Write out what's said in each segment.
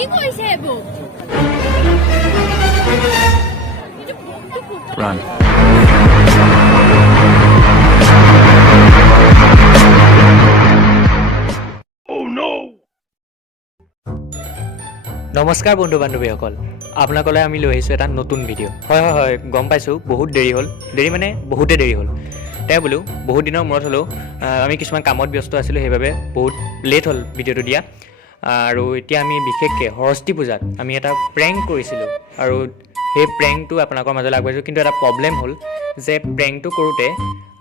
কি কৰিছে এবো Run. Oh no! নমস্কাৰ বন্ধু বান্ধৱীসকল, আপোনালোকলৈ আমি লৈ আহিছোঁ এটা নতুন ভিডিঅ'। হয় গম পাইছোঁ বহুত দেৰি হ'ল, বহুতে দেৰি হ'ল। তাই বোলো বহুত দিনৰ মূৰত হ'লেও আমি কিছুমান কামত ব্যস্ত আছিলোঁ, সেইবাবে বহুত লেট হ'ল ভিডিঅ'টো দিয়া। আৰু এতিয়া আমি বিশেষকৈ সৰস্বতী পূজাত আমি এটা প্ৰেংক কৰিছিলোঁ আৰু সেই প্ৰেংকটো আপোনালোকৰ মাজলৈ আগবাঢ়িছোঁ। কিন্তু এটা প্ৰব্লেম হ'ল যে প্ৰেংকটো কৰোঁতে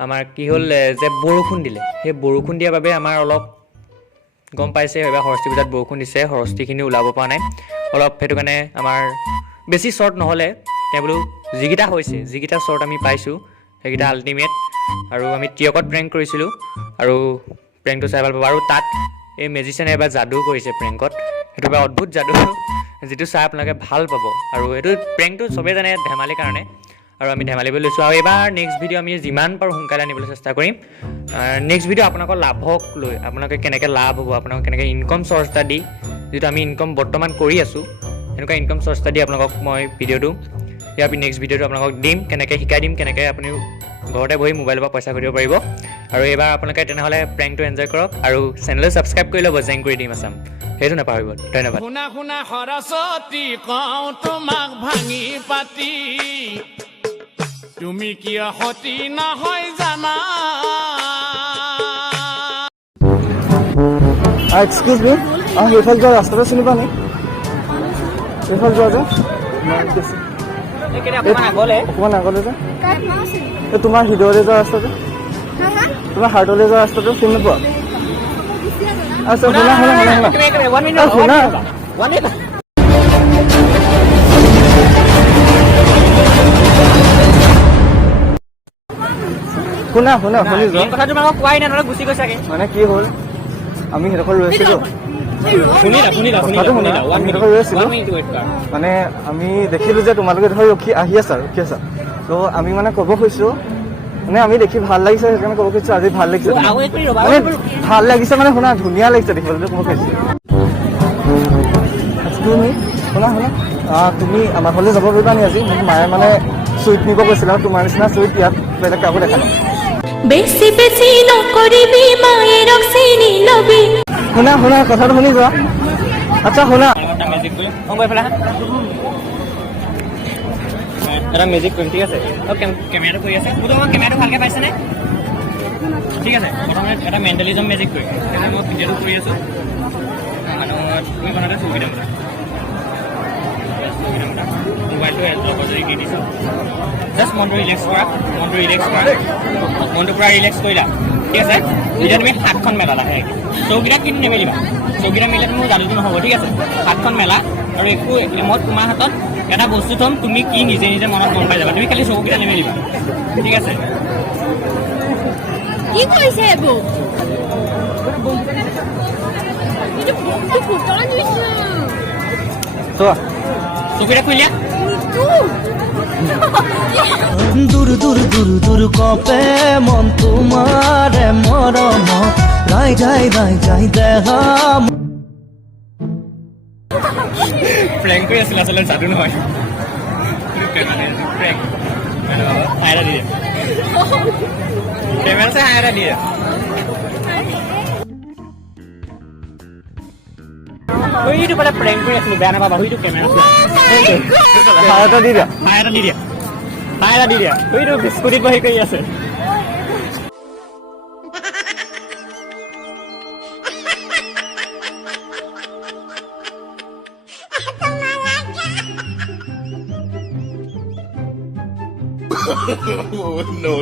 আমাৰ কি হ'ল যে বৰষুণ দিলে। সেই বৰষুণ দিয়াৰ বাবে আমাৰ অলপ গম পাইছে এইবাৰ সৰস্বতী পূজাত বৰষুণ দিছে, সৰস্বতীখিনি ওলাব পৰা নাই অলপ, সেইটো কাৰণে আমাৰ বেছি শ্বৰ্ট নহ'লে তেওঁ বোলো যিকেইটা শ্বৰ্ট আমি পাইছোঁ সেইকেইটা আল্টিমেট। আৰু আমি টিয়কত প্ৰেংক কৰিছিলোঁ আৰু প্ৰেংকটো চাই ভাল পাব। আৰু তাত এই মেজিচিয়ানে এবাৰ যাদু কৰিছে প্ৰেংকত, সেইটো এবাৰ অদ্ভুত যাদু, যিটো চাই আপোনালোকে ভাল পাব। আৰু এইটো প্ৰেংকটো চবেই জানে ধেমালিৰ কাৰণে, আৰু আমি ধেমালিবলৈ লৈছোঁ। আৰু এইবাৰ নেক্সট ভিডিঅ' আমি যিমান পাৰোঁ সোনকালে আনিবলৈ চেষ্টা কৰিম। নেক্সট ভিডিঅ' আপোনালোকৰ লাভক লৈ, আপোনালোকে কেনেকৈ লাভ হ'ব, আপোনালোকক কেনেকৈ ইনকম চ'ৰ্চ এটা দি, যিটো আমি ইনকম বৰ্তমান কৰি আছোঁ এনেকুৱা ইনকম চ'ৰ্চ এটা দি আপোনালোকক মই ভিডিঅ'টো ইয়াৰ নেক্সট ভিডিঅ'টো আপোনালোকক দিম, কেনেকৈ শিকাই দিম, কেনেকৈ আপুনি ঘৰতে বহি মোবাইলৰ পৰা পইচা ঘটিব পাৰিব। আৰু এইবাৰ আপোনালোকে তেনেহ'লে প্ৰেংকটো এনজয় কৰক আৰু চেনেলটো ছাবস্ক্ৰাইব কৰি ল'ব, জেং কৰি দিম আছাম, সেইটো নাপাহৰিব। ধন্যবাদ। শুনা সৰস্বতী কওঁ তোমাক ভাঙি পাতি, তুমি কিয় সতী নহয় জানা। এক্সকিউজ মি, সেইফালে যোৱা ৰাস্তাটো চিনি পানি? এইফালে যোৱা যে অকণমান আগলৈ যে তোমাৰ হৃদয়লৈ যোৱা ৰাস্তাটো, তোমাৰ হাৰ্টলৈ যোৱা ৰাস্তাটো চিনি নোপোৱা? আচ্ছা শুনা মানে কি হ'ল, আমি সেইডোখৰ ৰৈ আছিলোঁ, মানে আমি দেখিলোঁ যে তোমালোকে ধৰ ৰখি আছা। ত' আমি মানে ক'ব খুজিছোঁ, মানে আমি দেখি ভাল লাগিছে সেইকাৰণে ক'ব খুজিছোঁ আজি ভাল লাগিছে, মানে ভাল লাগিছে মানে শুনা ধুনীয়া লাগিছে দেখিবলৈ ক'ব খুজিছোঁ। শুনা তুমি আমাৰ ঘৰলৈ যাব পাৰিবা নি আজি? মোক মায়ে মানে চুইট নিব কৈছিলে, আৰু তোমাৰ নিচিনা চুইট ইয়াত বেলেগ কাকো দেখা নাই। শুনা কথাটো শুনি যোৱা। আচ্ছা শুনা, এটা মেজিক কৰিম, ঠিক আছে? কেমেৰাটো কৰি আছে, কেমেৰাটো ভালকৈ পাইছেনে? ঠিক আছে, প্ৰথমে এটা মেণ্টেলিজম মেজিক কৰিম। মই ভিডিঅ'টো কৰি আছোঁ, তুমি কথাটো সুবিধা মোবাইলটো লগত যদি দি দিছোঁ, জাষ্ট মনটো ৰিলেক্স কৰা, মনটো পূৰা ৰিলেক্স কৰিলা, ঠিক আছে? এতিয়া তুমি হাতখন মেলা লাহে, চৌকেইটা কিন্তু নেমেলিবা, চৌকেইটা মিলিলে মোৰ যাদুটো নহ'ব, ঠিক আছে? হাতখন মেলা, আৰু একো মই তোমাৰ হাতত এটা বস্তু থ'ম, তুমি কি নিজে মনত গম পাই যাবা, তুমি খালি চকুকেইটা নেমেলিবা, ঠিক আছে? কি কৰিছে এবো চকুকেইটা খুলিয়া। দূৰ কপে মন তোমাৰে মৰম ৰাই যাই দেহা। প্ৰেংক কৰি আছিলে, আচলতে যাদু নহয়, প্ৰেংক। হাই এটা দিয়ে, কেমেৰা চাই হাই এটা দিয়ে। সেইটো বোলে প্ৰেংক কৰি আছিলোঁ, বেয়া নাপাবা, সেইটো কেমেৰা হাই এটা দি দিয়া, সেইটো স্কুটিত বহি কৰি আছে। No.